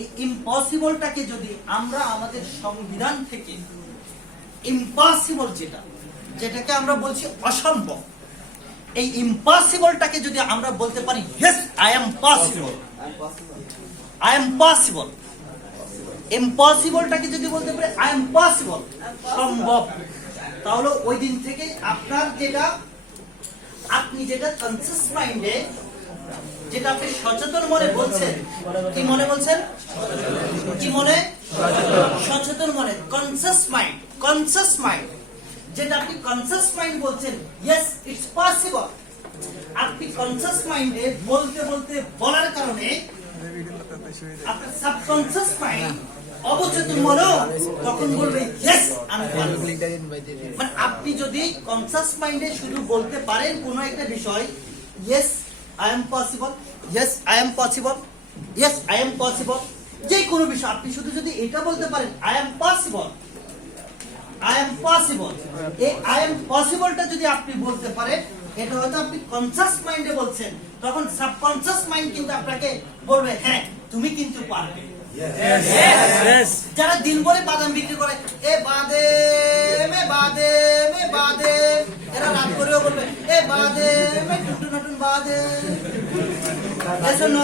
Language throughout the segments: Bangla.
এই ইম্পসিবলটাকে যদি আমরা আমাদের সংবিধান থেকে ইম্পসিবল যেটাকে আমরা বলছি অসম্ভব, এই ইম্পসিবলটাকে যদি আমরা বলতে পারি yes I am possible, I am possible, ইম্পসিবলটাকে যদি বলতে পারি আই এম পসিবল, সম্ভব, তাহলে ওই দিন থেকে আপনার আপনি যেটা কনসিয়াস মাইন্ডে, যেটা আপনি সচেতন মনে বলছেন, কি মনে বলছেন, কি মনে, সচেতন মনে, কনসিয়াস মাইন্ড, যেটা আপনি কনসিয়াস মাইন্ড বলছেন ইয়েস ইটস পসিবল, আপনি কনসিয়াস মাইন্ডে বলতে বলার কারণে আপনার সাবকনসিয়াস মাইন্ড, অবচেতন মনও তখন বলবে ইয়েস আমি পারবো। মানে আপনি যদি কনসিয়াস মাইন্ডে শুধু বলতে পারেন কোনো একটা বিষয় yes I am possible, yes I am possible, yes I am possible, যে কোনো বিষয় আপনি শুধু যদি এটা বলতে পারেন I am possible, I am possible, এই আই এম পসিবলটা যদি আপনি বলতে পারেন, এটা হয়তো আপনি কনসিয়াস মাইন্ডে বলছেন, তখন সাবকনসিয়াস মাইন্ড কিন্তু আপনাকে বলবে হ্যাঁ তুমি কিন্তু পারবে। যারা দিন ভরে বাদাম বিক্রি করে এ বাদে মে বাদে মে বাদে, এরা রাত করেও বলবে এ বাদে মে টুটু নতুন বাদে, এজন্য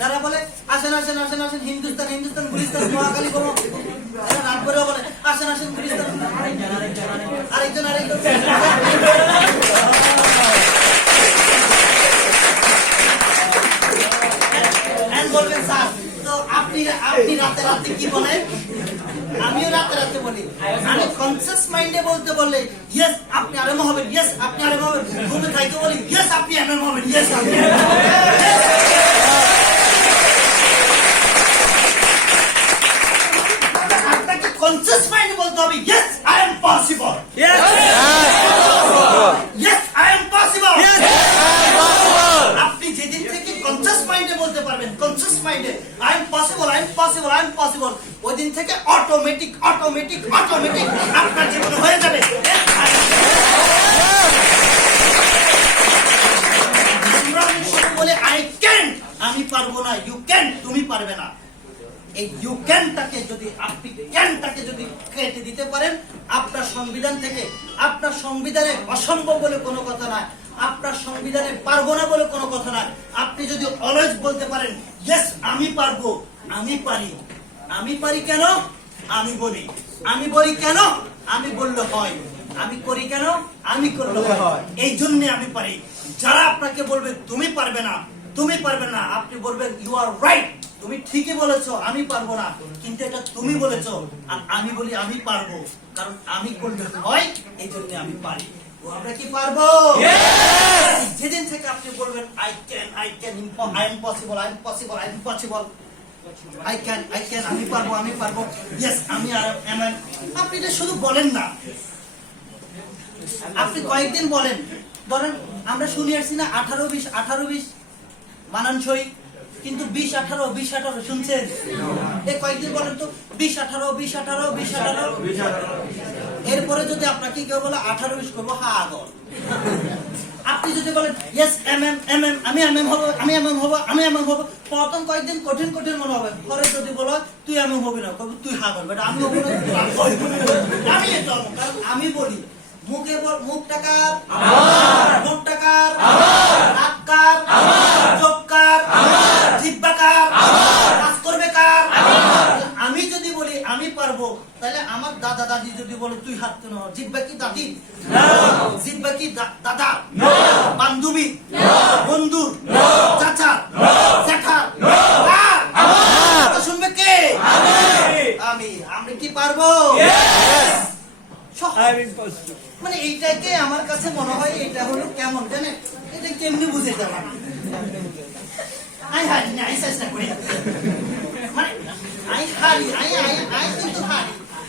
যারা বলে আসেন আসেন আসেন আসেন হিন্দুস্তান গুলিস্তান মহাকালী বলো, এরা রাত করেও বলে আসেন আসেন গুলিস্তান, আরেকজন বলবেন স্যার তো আপনি রাতে কি বলেন, আমিও রাতে বলি, আমি কনসিয়াস মাইন্ডে বলতে বললে ইয়েস আপনি আরাম হবেন, ইয়েস আপনি আরাম হবেন, ঘুমে থাকতে বলি ইয়েস আপনি আরাম হবেন, ইয়েস আপনি আপনাকে কনসিয়াস মাইন্ডে বলতে হবে yes I am possible, yes I am possible. আপনি যেদিন থেকে কনসিয়াস মাইন্ডে বলতে পারবেন, কনসিয়াস মাইন্ডে I am possible, I am possible, I am possible, ওই দিন থেকে অটোমেটিক আপনার জীবন হয়ে যাবে বলে আই ক্যান, আমি পারবো না, ইউ ক্যান, তুমি পারবে না। এই ইউ ক্যানটাকে যদি আপনি ক্যানটাকে যদি কেটে দিতে পারেন আপনার সংবিধান থেকে, আপনার সংবিধানে অসম্ভব বলে কোনো কথা নাই, আপনার সংবিধানে পারবো না বলে কোনো কথা নাই, আপনি যদি অলওয়েজ বলতে পারেন ইয়েস আমি পারবো, আমি পারি কেন, আমি বলি কেন, আমি বললে হয়, আমি করি কেন, আমি করলে হয়, এই জন্য আমি পারি। যারা আপনাকে বলবে তুমি পারবে না, আপনি বলবেন ইউ আর রাইট, তুমি ঠিকই বলেছো আমি পারবো না, কিন্তু এটা তুমি বলেছো, আর আমি বলি আমি পারবো, কারণ আমি করলে হয়, এই জন্য আমি পারি। আমরা কি পারবো? যেদিন থেকে আপনি বলবেন I can, I am possible, I can, আমি পারবো, ইয়েস আমি আপনি এটা শুধু বলেন না, আপনি কয়েকদিন বলেন, ধরেন আমরা শুনে আসছি না 18-20 মানানসই, কিন্তু 20-18 শুনছেন, এই কয়েকদিন বলেন তো 20-18 এরপরে যদি আপনাকে কেউ বলে 18-20 করবো হা আগর, আপনি যদি বলেন ইয়েস আমি এমএম হবো, প্রথম কয়েকদিন কঠিন মনে হবে, পরে যদি বলো তুই এমএম হবি না, তুই হা করবে, আমি হবো না, আমি এটা হবো, কারণ আমি বলি মুখ টাকার মুখ টাকার নাক কার চোখ কার জিহ্বা কার কাজ করবে কার, আমি যদি বলি আমি পারবো, তাহলে আমার দাদা দাদি যদি বলে তুই হাত কেন, জিহ্বা কি দাদি, জিহ্বা কি দাদা, বান্ধবী, বন্ধুর, চাচা, জ্যাঠা, শুনবে কে, আমি কি পারবো? মানে এইটাকে আমার কাছে মনে হয় এটা হলো কেমন জানেন, এটা কেমনি বুঝে যাবে,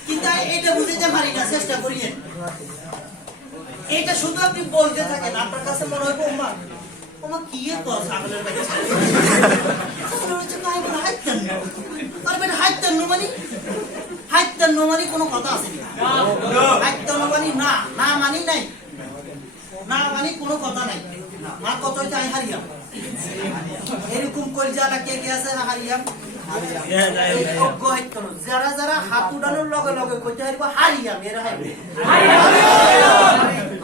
কিন্তু এটা বুঝে যে হারি না, চেষ্টা করিয়ে এটা শুধু আপনি বলতে থাকেন, আপনার কাছে মনে হয় ওমা কি ছাগলের হাইতান্ন মানে কোনো কথা আছে না, হাইতান্ন মানে না মানি নাই, না মানে কোনো কথা নাই। আর কত হইতে আমি হারিয়াম। এরকম কলজালা কে কে আছে না হারিয়াম? যারা যারা হাত উঠানোর লগে লগে কইতে হারিব হারিয়াম, এরা হারিব।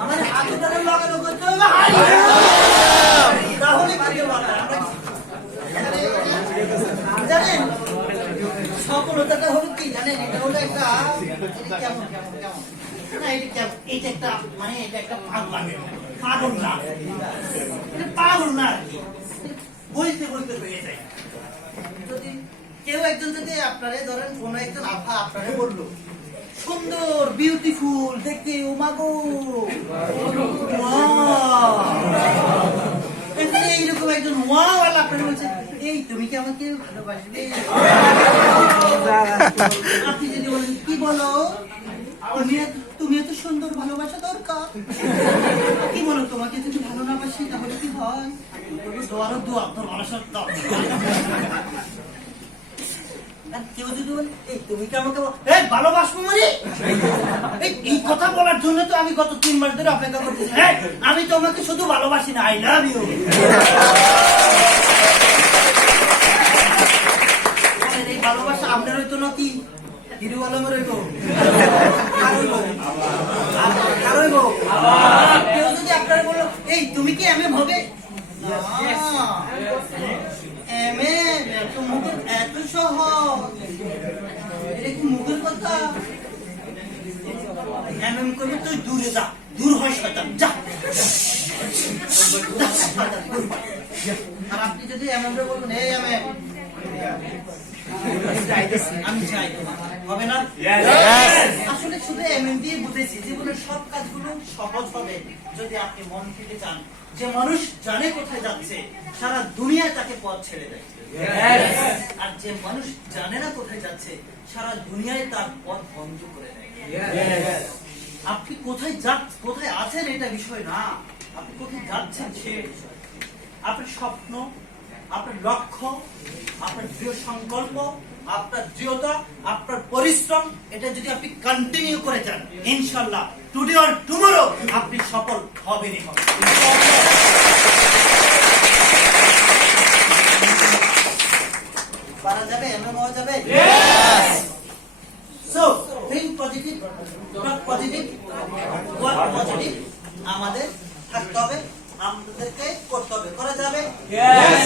আমার হাত উঠানোর লগে লগে কইতে হবে হারিয়াম, তাহলে কাকে বলা? জানেন সফলতাটা হলো কি জানেন? এটা হলো একটা কেমন কেমন কেমন না, এটা একটা মানে এটা একটা পাগল না, পাগল না বলতে বলতে হয়ে যায়। যদি কেউ একজন যদি আপনারে ধরেন কোন একজন আফা আপনারে বললো সুন্দর বিউটিফুল দেখতে, ও মাগো এইরকম একজন ওয়াওয়ালা আপনারে বলছে, এই তুমি কি আমাকে ভালোবাসবে? আপনি যদি বলেন কি বলো, তুমি এত সুন্দর, ভালোবাসা দরকার। কি বলো, তোমাকে যদি ভালো না বাসি তাহলে কি হয়? দোয়ারও দোয়া তোর মানুষের দাও। কেউ যদি বলে এই তুমি কি আমাকে ভালোবাসবো মানে, এই কথা বলার জন্য তো আমি গত 3 মাস ধরে অপেক্ষা করতেছি। আমি তোমাকে শুধু ভালোবাসি না, আই লাভ ইউ। এই ভালোবাসা আপনার হইতো নাকি হিরু আলমের হইতো? কেউ যদি আপনার বললো এই তুমি কি এমএম হবে, এত সহজ, এটা কি মুখের কথা? এমএম করবে তুই দূরে যা, দূর হয় শয়তান, যা। আর আপনি যদি এমএম বলবেন এই এমএম আমি চাই, হবে না? আসলে শুধু এমএম দিয়ে বুঝেছি জীবনের সব কাজগুলো সহজ হবে যদি আপনি মন থেকে চান। যে মানুষ জানে কোথায় যাচ্ছে সারা দুনিয়ায় তাকে পথ ছেড়ে দেয়, আর যে মানুষ জানে না কোথায় যাচ্ছে সারা দুনিয়ায় তার পথ বন্ধ করে দেয়। আপনি কোথায় কোথায় আছেন এটা বিষয় না, আপনি কোথায় যাচ্ছেন সে বিষয়। আপনার স্বপ্ন, আপনার লক্ষ্য, আপনার দৃঢ় সংকল্প, আপনার দৃঢ়তা, আপনার পরিশ্রম, এটা যদি আপনি কন্টিনিউ করে যান ইনশাআল্লাহ টুডে অর টুমরো আপনি সফল হবেনই হবে। পারা যাবে, এমন হওয়া যাবে। সো থিঙ্ক পজিটিভ, টক পজিটিভ, ওয়ার্ক পজিটিভ আমাদের থাকতে হবে, আমাদেরকে করতে হবে, করা যাবে।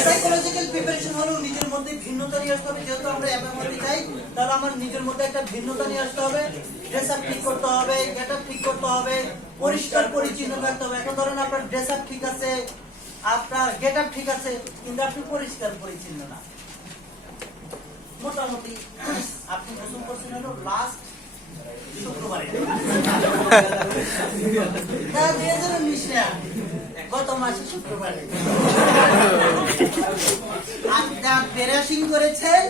সাইকোলজিক্যাল প্রিপারেশন হলো নিজের মধ্যে ভিন্নতা নিয়ে আসতে হবে। যেহেতু আমরা এমএম হতে চাই তাহলে আমার নিজের মধ্যে একটা ভিন্নতা নিয়ে আসতে হবে, ড্রেস আপ ঠিক করতে হবে, গেট আপ ঠিক করতে হবে, পরিষ্কার পরিচ্ছন্ন থাকতে হবে। এখন ধরেন আপনার ড্রেস আপ ঠিক আছে, আপনার গেট আপ ঠিক আছে, কিন্তু আপনি পরিষ্কার পরিচ্ছন্ন না। মোটামুটি আপনি গোসল করছেন হলো লাস্ট শুক্রবারে, গত মাসে শুক্রবারে আপনার ব্রাশিং করেছেন।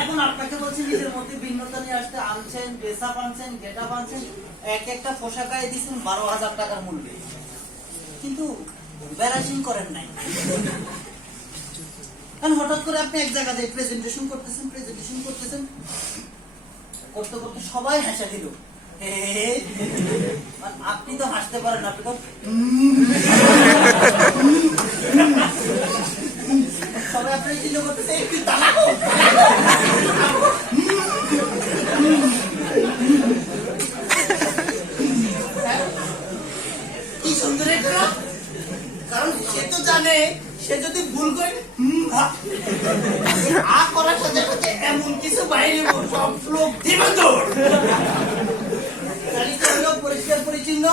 এখন আপনাকে বলছি নিজের মধ্যে ভিন্নতা নিয়ে আসতে, আনছেন, ড্রেস আপ আনছেন, গেট আপ আনছেন, এক একটা পোশাক গায়ে দিচ্ছেন 12,000 টাকার মূল্যে, কিন্তু ব্রাশিং করেন নাই। হঠাৎ করে আপনি এক জায়গায় প্রেজেন্টেশন করতেছেন করতে করতে সবাই হাসা দিল, আপনি তো হাসতে পারেন, আপনি তো সবাই আপনার চিন্তা করতেছে একটু দাঁড়াবো। কি সুন্দর একটা, কারণ সে তো জানে সে যদি ভুল করে করার সাথে সাথে এমন কিছু বাইরে সব লোক দিবে তো পরিষ্কার পরিচ্ছন্ন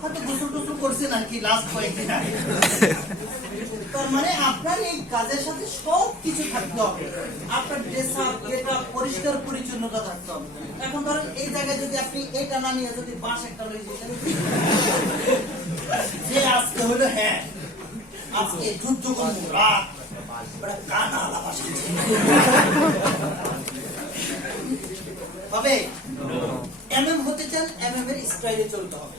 হয়তো গোসল টোসল করছে নাকি লাস্ট কয়েকদিন আগে। তার মানে আপনার এই কাজের সাথে সব কিছু থাকতে হবে, আপনার ড্রেস আপ, গেট আপ, পরিষ্কার পরিচ্ছন্নতা থাকতে হবে। এখন ধরেন এই জায়গায় যদি আপনি এটা না নিয়ে যদি বাস একটা লই যে আজকে হলো হ্যাঁ আজকে যুদ্ধ করবো রাত কানা আলাপ হবে। এমএম হতে চান, এমএম এর স্টাইলে চলতে হবে।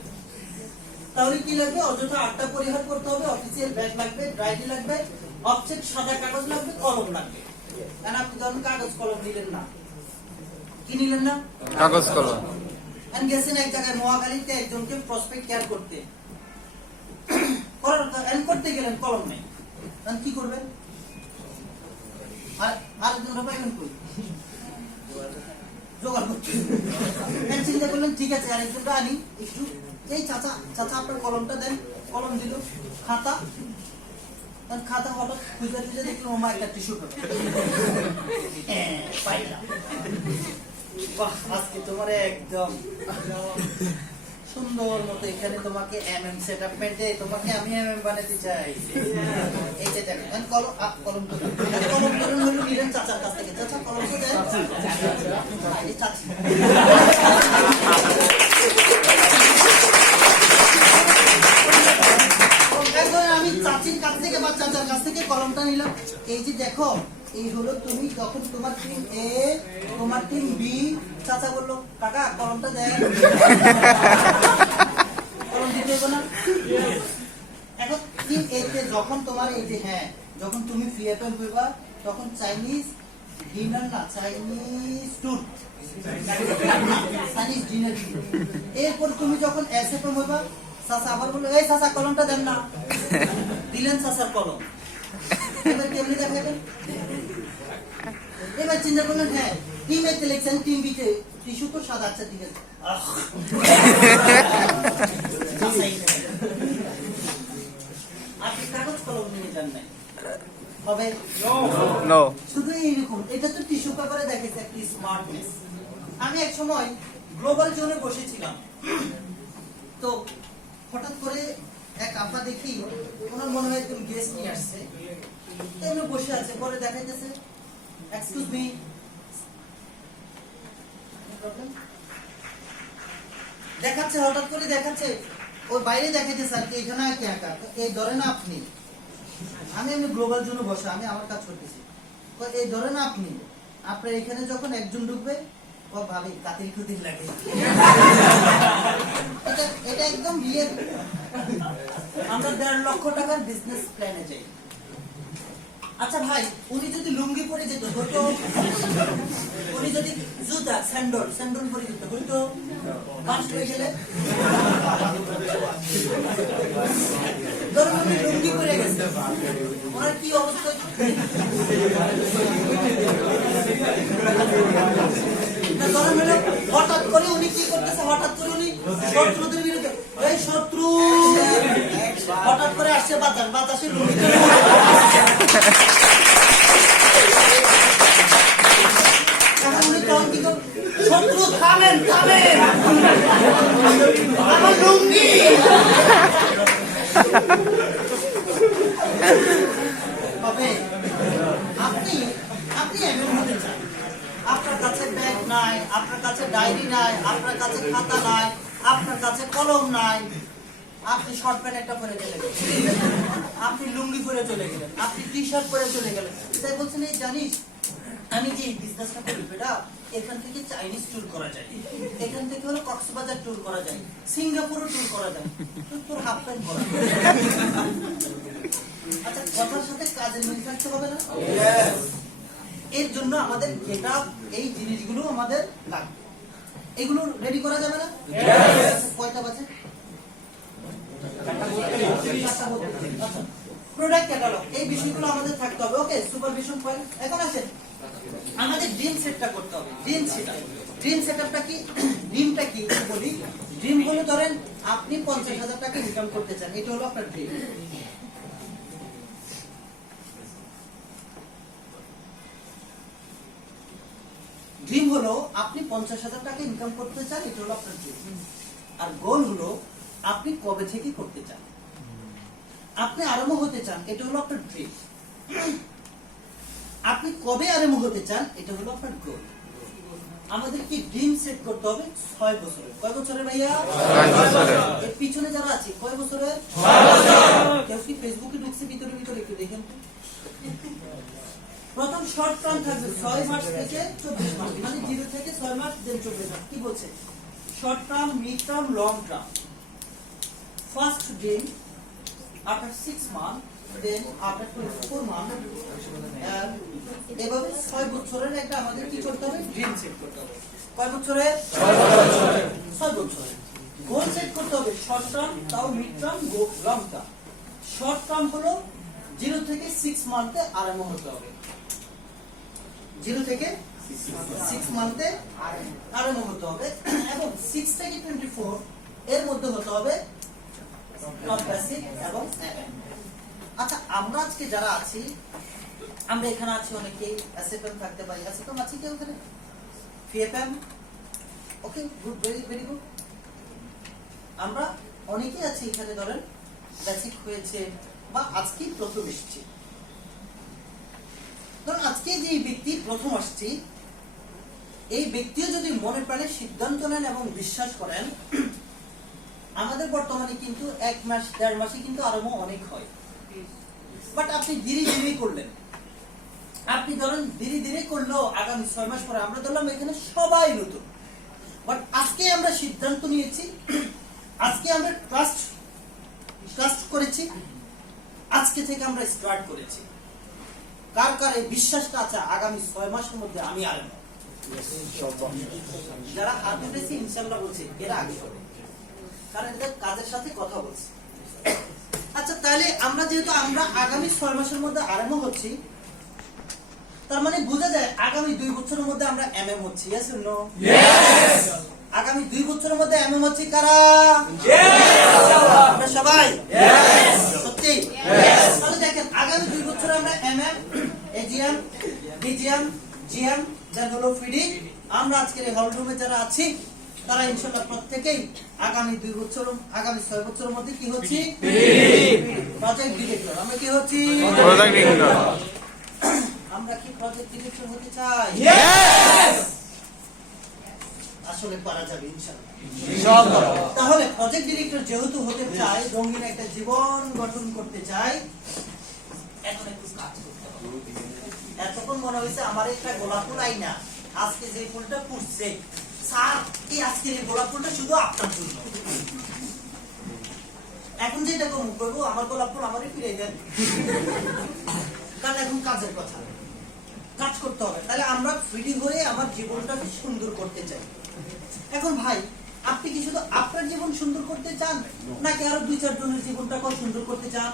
তাহলে কি লাগবে? অযথা আড্ডা পরিহার করতে হবে, অফিসিয়াল ব্যাগ লাগবে, ডায়েরি লাগবে, অফসেট সাদা কাগজ লাগবে, কলম লাগবে। কারণ আপনি ধরুন কাগজ কলম নিলেন না, কি নিলেন না? কাগজ কলম। আমি গেছেন এক জায়গায় মহাখালীতে একজনকে প্রসপেক্ট কেয়ার করতে, করতে গেলেন, কলম নেই, কি করবেন? আরেকজনটা পাইবেন কই? জোগাড় করতে চিন্তা করলেন, ঠিক আছে আরেকজনটা আনি একটু, এই চাচা চাচা আপনার কলমটা দেন। কলম দিল, খাতা, খাতা হঠাৎ খুঁজে খুঁজে দেখলো মা একটা টিস্যু পেপার। বাহ, আজকে তোমার একদম সুন্দর মতো এখানে তোমাকে এমএম সেটআপ পেটে তোমাকে আমি এমএম বানাতে চাই। এই যে দেখেন কলম, কলম তো কলম ধরুন হলো নিলেন চাচার কাছ থেকে। চাচা কলম তো দেন। এই চাচা আমি চাচির কাছ থেকে বা চাচার কাছ থেকে কলমটা নিলাম। এই যে দেখো, এই হলো তুমি যখন তোমার টিম এ, তোমার টিম বি। চাচা বললো কাকা কলমটা দেন। কলম দিতে হবে না? এখন টিম এ তে যখন তোমার এই যে হ্যাঁ, যখন তুমি ফ্রি অ্যাটেম্প করবা তখন চাইনিজ ডিনার না, চাইনিজ টুর, চাইনিজ ডিনার। এরপর তুমি যখন এসএফএম হইবা, চাচা আবার বললো এই চাচা কলমটা দেন না। দিলেন চাচার কলম। এবার কেমনি দেখাবেন? এবার চিন্তা করলেন হ্যাঁ টিম এ সিলেকশন, টিম বি তে টিস্যু তো সাদা, আচ্ছা ঠিক আছে। আপনি কাগজ কলম নিয়ে যান নাই হবে? নো। শুধু এইরকম, এটা তো টিস্যু পেপারে দেখেছে একটি স্মার্টনেস। আমি এক সময় গ্লোবাল জোনে বসেছিলাম, তো হঠাৎ করে এক আপা দেখি ওনার মনে হয় একজন গেস্ট নিয়ে আসছে, এমনি বসে আছে। পরে দেখাইতেছে এক্সকিউজ মি, দেখাচ্ছে হঠাৎ করে দেখাচ্ছে ওর বাইরে দেখাইতেছে আর কি, এখানে কি একা এই ধরে না আপনি, আমি এমনি গ্লোবাল জোনে বসে আমি আমার কাজ করতেছি, এই ধরে না আপনি, আপনার এখানে যখন একজন ঢুকবে ও ভাবি কাতিল কুতিল লাগে। এটা একদম বিয়ের, আমরা 1.5 লক্ষ টাকার বিজনেস প্ল্যানে যাই। আচ্ছা ভাই, উনি যদি লুঙ্গি পরে যেত হতো, উনি যদি জুতা স্যান্ডল স্যান্ডল পরে যেত হতো, বাস হয়ে গেলে ধরুন উনি লুঙ্গি পরে গেছে, ওনার কি অবস্থা? হঠাৎ করে উনি কি করতেছে, হঠাৎ করে উনি শত্রুদের বিরুদ্ধে, এই শত্রু হঠাৎ করে আসছে বাতাস, বাতাসে শত্রু থামেন থামেন, আমার লুঙ্গি। আপনি আপনি এমন হতে চান, আপনার কাছে ব্যাগ নাই, আপনার কাছে ডায়েরি নাই, আপনার কাছে খাতা নাই, আপনার কাছে কলম নাই, আপনি শর্ট প্যান্ট একটা পরে চলে গেলেন, আপনি লুঙ্গি পরে চলে গেলেন, আপনি টি শার্ট পরে চলে গেলেন। তাই বলছেন এই জানিস আমি যে বিজনেসটা করি বেটা, এখান থেকে চাইনিজ ট্যুর করা যায়, এখান থেকে হলো কক্সবাজার ট্যুর করা যায়, সিঙ্গাপুরও ট্যুর করা যায়, তোর হাফ প্যান্ট করা। আচ্ছা কথার সাথে কাজের মিল থাকতে হবে না? এর জন্য আমাদের যেটা এই জিনিসগুলো আমাদের লাগবে, এগুলো রেডি করা যাবে না? কয়টা বাজে? প্রোডাক্ট ক্যাটালগ, এই বিষয়গুলো আমাদের থাকতে হবে। ওকে, সুপারভিশন পয়েন্ট। এখন আসেন আমাদের ড্রিম সেটটা করতে হবে। ড্রিম সেটআপ, ড্রিম সেটআপটা কি? ড্রিমটা কি বলি, ড্রিম হলো ধরেন আপনি 50,000 টাকা ইনকাম করতে চান, এটা হলো আপনার ড্রিম। ড্রিম হলো আপনি 50,000 টাকা ইনকাম করতে চান, এটা হলো আপনার ড্রিম। আর গোল হলো আপনি কবে থেকে করতে চান, আপনি আরম্ভ হতে চান, এটা হলো আপনার ড্রিম। আপনি কবে আরম্ভ হতে চান, এটা হলো আপনার গোল। আমাদের কি ড্রিম সেট করতে হবে 6 বছরের। কয় বছরের ভাইয়া? 6 বছরের। এর পিছনে যারা আছে কয় বছরের? 6 বছর। কেউ কি ফেসবুকে ঢুকছে ভিতরে ভিতরে একটু দেখেন তো। প্রথম শর্ট টার্ম থাকবে 6 মাস থেকে 24 মাস, মানে 0 থেকে 6 মাস দেন 24 মাস। কি বলছে? Short term, mid term, long term. First dream after 6 months, then after 24 month এভাবে 6 বছরের একটা আমাদের কি করতে হবে ড্রিম সেট করতে হবে কয় বছরের 6 বছরের গোল সেট করতে হবে শর্ট টার্ম তাও mid term long term short term হলো 0 থেকে 6 মান্থে আরম্ভ হতে হবে 0 থেকে 6 মান্থে আরম্ভ হতে হবে এবং 6 থেকে 24 এর মধ্যে হতে হবে টপ বেসিক এবং এমএম আচ্ছা আমরা আজকে যারা আছি আমরা এখানে আছি অনেকেই এসএফএম থাকতে পারি এসএফএম আছে কি ওখানে PFM okay good very very good আমরা অনেকেই আছি এখানে ধরেন বেসিক হয়েছে বা আজকে প্রথম এসেছি ধরুন আজকে যে ব্যক্তি প্রথম আসছে এই ব্যক্তিও যদি মনে প্রাণে সিদ্ধান্ত নেন এবং বিশ্বাস করেন আমাদের বর্তমানে কিন্তু 1 মাস 1.5 মাসে কিন্তু আরম্ভ অনেক হয় বাট আপনি ধীরে ধীরে করলেন আপনি ধরেন ধীরে ধীরে করলেও আগামী 6 মাস পরে আমরা ধরলাম এখানে সবাই নতুন বাট আজকে আমরা সিদ্ধান্ত নিয়েছি আজকে আমরা ট্রাস্ট করেছি আজকে থেকে আমরা স্টার্ট করেছি কার কার এই বিশ্বাসটা আছে আগামী 6 মাসের মধ্যে আমি আরম্ভ যারা হাত উঠেছে ইনশাআল্লাহ বলছে এরা আগে হবে কারণ এদের কাজের সাথে কথা বলছে আচ্ছা তাহলে আমরা যেহেতু আমরা আগামী 6 মাসের মধ্যে আরম্ভ হচ্ছি তার মানে বোঝা যায় আগামী 2 বছরের মধ্যে আমরা এমএম হচ্ছি ইয়েস অর নো ইয়েস আগামী 2 বছরের মধ্যে এমএম হচ্ছি কারা ইয়েস আমরা সবাই ইয়েস সত্যি ইয়েস তাহলে দেখেন আগামী 2 বছরে আমরা এমএম এজিএম ডিজিএম জিএম যা হলো ফিডি আমরা আজকের এই হল রুমে যারা আছি তারা ইনশাআল্লাহ প্রত্যেকই আগামী 2 বছর আগামী 6 বছরের মধ্যে কি হচ্ছে প্রজেক্ট ডিরেক্টর আমরা কি হচ্ছি প্রজেক্ট ডিরেক্টর আমরা কি প্রজেক্ট ডিরেক্টর হতে চাই আসলে পারা যাবে ইনশাআল্লাহ তাহলে প্রজেক্ট ডিরেক্টর যেহেতু হতে চাই রঙিন একটা জীবন গঠন করতে চাই এখন একটু কাজ করতে হবে এতক্ষণ মনে হয়েছে আমার একটা গোলাপ ফুল আই না আজকে যে ফুলটা ফুটছে স্যার এই আজকের এই গোলাপ ফুলটা শুধু আপনার জন্য এখন যেটা করবো আমার গোলাপ ফুল আমারই ফিরে দেন কারণ এখন কাজের কথা কাজ করতে হবে তাহলে আমরা ফ্রি হয়ে আমার জীবনটাকে সুন্দর করতে চাই এখন ভাই আপনি কি শুধু আপনার জীবন সুন্দর করতে চান নাকি আরো 2-4 জনের জীবনটাকেও সুন্দর করতে চান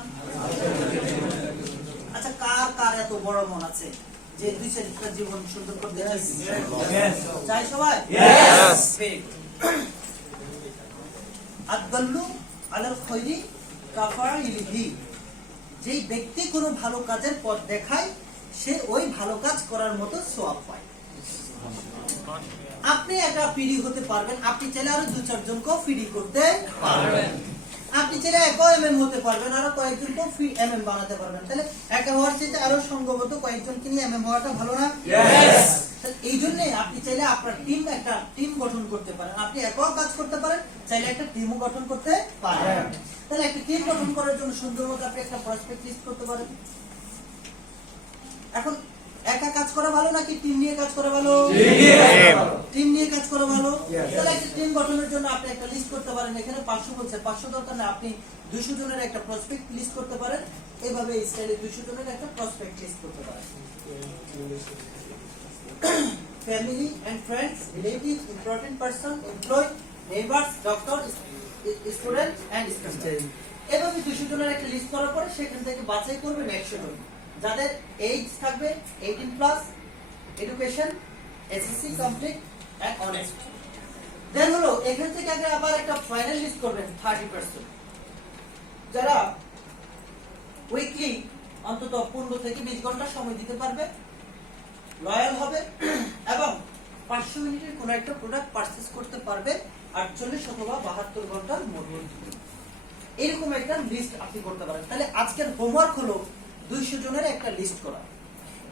আচ্ছা কার কার এত বড় মন আছে যে 2-4 জীবন সুন্দর করতে চাই চাই সবাই ইয়েস আদল্লু আলাল খৈরি কাফাইলিহি যেই ব্যক্তি কোনো ভালো কাজের পথ দেখায় সে ওই ভালো কাজ করার মতো সওয়াব পায় আপনি একটা পিডি হতে পারবেন আপনি চাইলে আরো 2-4 জনকেও পিডি করতে পারবেন আপনি চাইলে একও এমএম হতে পারবেন আরো কয়েকজনকেও এমএম বানাতে পারবেন তাহলে একা হওয়ার চেয়ে আরো সংঘবদ্ধ কয়েকজনকে নিয়ে এমএম হওয়াটা ভালো না ইয়েস এই জন্য আপনি চাইলে আপনার একটা টিম গঠন করতে পারেন আপনি একও কাজ করতে পারেন চাইলে একটা টিমও গঠন করতে পারেন তাহলে একটা টিম গঠন করার জন্য সুন্দর মতো আপনি একটা প্রসপেক্ট লিস্ট করতে পারেন এখন একা কাজ করা ভালো নাকি টিম নিয়ে কাজ করা ভালো টিম নিয়ে কাজ করা ভালো তাহলে একটা টিম গঠনের জন্য আপনি একটা লিস্ট করতে পারেন এখানে 500 বলছে 500 দরকার না আপনি 200 জনের একটা প্রসপেক্ট লিস্ট করতে পারেন এইভাবে এই স্টাইলে 200 জনের একটা প্রসপেক্ট লিস্ট করতে পারেন family and friends relatives important person employee neighbours doctor student and student এভাবে 200 জনের একটা লিস্ট করার পরে সেখান থেকে বাছাই করবেন 100 জন যাদের এজ থাকবে 18 plus education SSC complete and honest then হলো এখান থেকে আগে আবার একটা ফাইনাল লিস্ট করবেন 30% যারা উইকলি অন্তত 15 থেকে 20 ঘন্টা সময় দিতে পারবে লয়াল হবে এবং 500 মিনিটের কোন একটা প্রোডাক্ট পারচেজ করতে পারবে 48 অথবা 72 ঘন্টার মধ্যে এরকম একটা লিস্ট আপনি করতে পারেন তাহলে আজকের হোমওয়ার্ক হলো 200 জনের একটা লিস্ট করা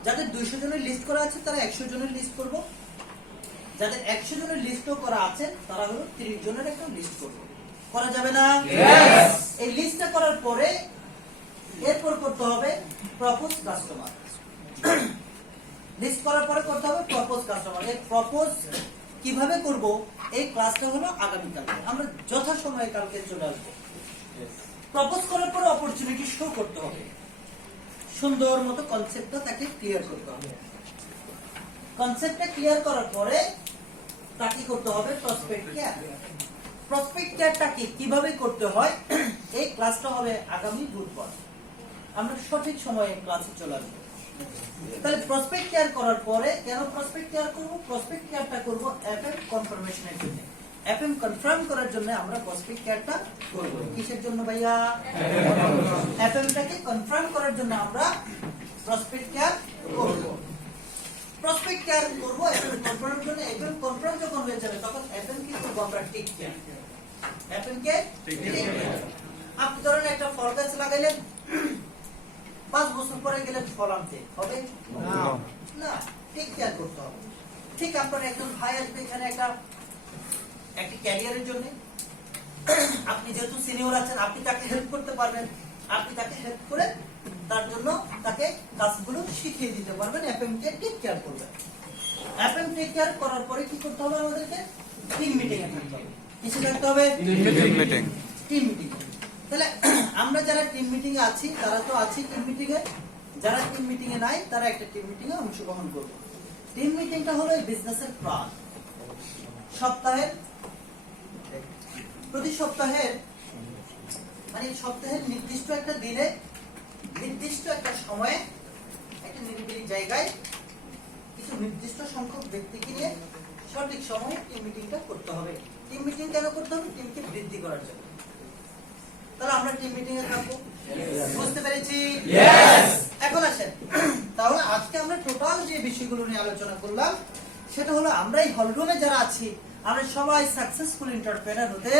যাদের 200 জনের লিস্ট করা আছে তারা 100 জনের লিস্ট করব যাদের 100 জনের লিস্টও করা আছে তারা হলো 30 জনের একটা লিস্ট করব করা যাবে না यस এই লিস্টটা করার পরে এরপর করতে হবে প্রপোজ কাস্টমার লিস্ট করার পরে করতে হবে প্রপোজ কাস্টমার এই প্রপোজ কিভাবে করব এই ক্লাসটা হলো আগামী কালকে আমরা যথাসময়ে কালকে চলে আসব প্রপোজ করার পরে অপরচুনিটি শো করতে হবে সুন্দর মতো কনসেপ্টটা তাকে ক্লিয়ার করতে হবে। কনসেপ্টটা ক্লিয়ার করার পরে তাকে করতে হবে প্রসপেক্ট কেয়ার। প্রসপেক্ট কেয়ারটাকে কিভাবে করতে হয় এই ক্লাসটা হবে আগামী বুধবার। আমরা সঠিক সময়ে ক্লাসে চলে আসবো। তাহলে প্রসপেক্ট কেয়ার করার পরে কেন প্রসপেক্ট কেয়ার করব? প্রসপেক্ট কেয়ারটা করব এফএম কনফার্মেশনের জন্য। এফএম কনফার্ম করার জন্য আমরা প্রসপেক্ট কেয়ারটা করব। কিসের জন্য ভাইয়া? এফএমটাকে কনফার্ম করার জন্য আমরা প্রসপেক্ট কেয়ার করব। প্রসপেক্ট কেয়ার করব এফএম কনফার্মের জন্য। এফএম কনফার্ম যখন হয়ে যাবে তখন এফএম কি করব আমরা টিক কেয়ার। এফএম কে টিক কেয়ার। আপনি ধরেন একটা ফল গাছ লাগাইলেন, 5 বছর পরে গেলেন ফল আনতে হবে না, টেক কেয়ার করতে হবে। ঠিক আপনার একজন ভাই আসবে এখানে একটা ক্যারিয়ারের জন্য, আপনি যেহেতু সিনিয়র আছেন আপনি তাকে হেল্প করতে পারবেন। আপনি তাকে হেল্প করে তার জন্য তাকে কাজগুলো শিখিয়ে দিতে পারবেন। এফএম কে টেক কেয়ার করবেন। এফএম টেক কেয়ার করার পরে কি করতে হবে? আমাদেরকে টিম মিটিং এ থাকতে হবে। কিসে থাকতে হবে? মিটিং। Team meeting. তাহলে আমরা যারা টিম মিটিং এ আছি তারা তো আছি টিম মিটিং এ, যারা টিম মিটিং এ নাই তারা একটা টিম মিটিং এ অংশগ্রহণ করবে। টিম মিটিংটা হলো এই বিজনেসের প্রাণ। প্রতি সপ্তাহের মানে সপ্তাহের নির্দিষ্ট একটা দিনে নির্দিষ্ট একটা সময়ে একটা নিরিবিলি জায়গায় কিছু নির্দিষ্ট সংখ্যক ব্যক্তিকে নিয়ে সঠিক সময়ে টিম মিটিংটা করতে হবে। টিম মিটিং কেন করতে হবে? টিমকে বৃদ্ধি করার জন্য। তাহলে আমরা টিম মিটিং এ থাকবো, বুঝতে পেরেছি? এখন আসেন, তাহলে আজকে আমরা টোটাল যে বিষয়গুলো নিয়ে আলোচনা করলাম সেটা হলো আমরা এই হলরুমে যারা আছি আমরা সবাই সাকসেসফুল এন্টারপ্রেনার হতে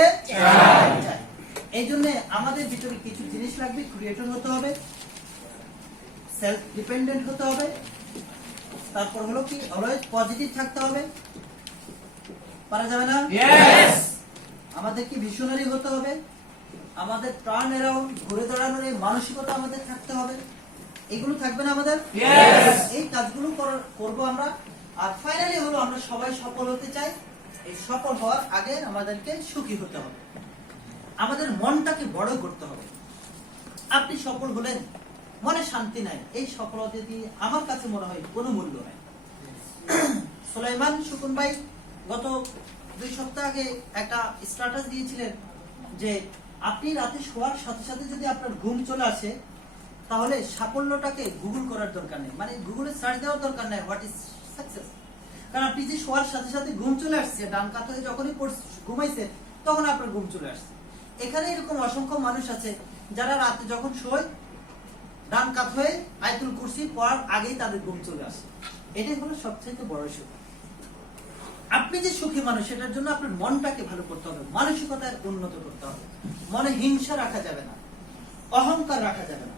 চাই। এই জন্য আমাদের ভিতরে কিছু জিনিস লাগবে। ক্রিয়েটর হতে হবে, সেলফ ডিপেন্ডেন্ট হতে হবে, তারপর হলো কি অলওয়েজ পজিটিভ থাকতে হবে। পারা যাবে না? আমাদের কি ভিশনারি হতে হবে, আমাদের টার্ন অ্যারাউন্ড ঘুরে দাঁড়ানোর এই মানসিকতা আমাদের থাকতে হবে। এগুলো থাকবে না আমাদের? এই কাজগুলো করব আমরা। আর ফাইনালি হলো আমরা সবাই সফল হতে চাই। এই সফল হওয়ার আগে আমাদেরকে সুখী হতে হবে, আমাদের মনটাকে বড় করতে হবে। আপনি সফল হলেন, মনে শান্তি নাই, এই সফলতা দিয়ে আমার কাছে মনে হয় কোনো মূল্য নাই। সুলাইমান সুকুন ভাই গত 2 সপ্তাহ আগে একটা স্ট্যাটাস দিয়েছিলেন যে আপনি রাতে শোয়ার সাথে সাথে যদি আপনার ঘুম চলে আসে তাহলে সাফল্যটাকে গুগল করার দরকার নেই, মানে গুগলে সার্চ দেওয়ার দরকার নেই হোয়াট ইজ সাকসেস। কারণ আপনি যে শোয়ার সাথে সাথে ঘুম চলে আসছে, ডান কাত হয়ে যখনই ঘুমাইছে তখন আপনার ঘুম চলে আসছে। এখানে এরকম অসংখ্য মানুষ আছে যারা রাতে যখন শোয় ডান কাত হয়ে আয়াতুল কুরসি পড়ার আগেই তাদের ঘুম চলে আসে। এটাই হলো সবচেয়ে বড় সুখ। আপনি যে সুখী মানুষ সেটার জন্য আপনার মনটাকে ভালো করতে হবে, মানসিকতা উন্নত করতে হবে। মনে হিংসা রাখা যাবে না, অহংকার রাখা যাবে না।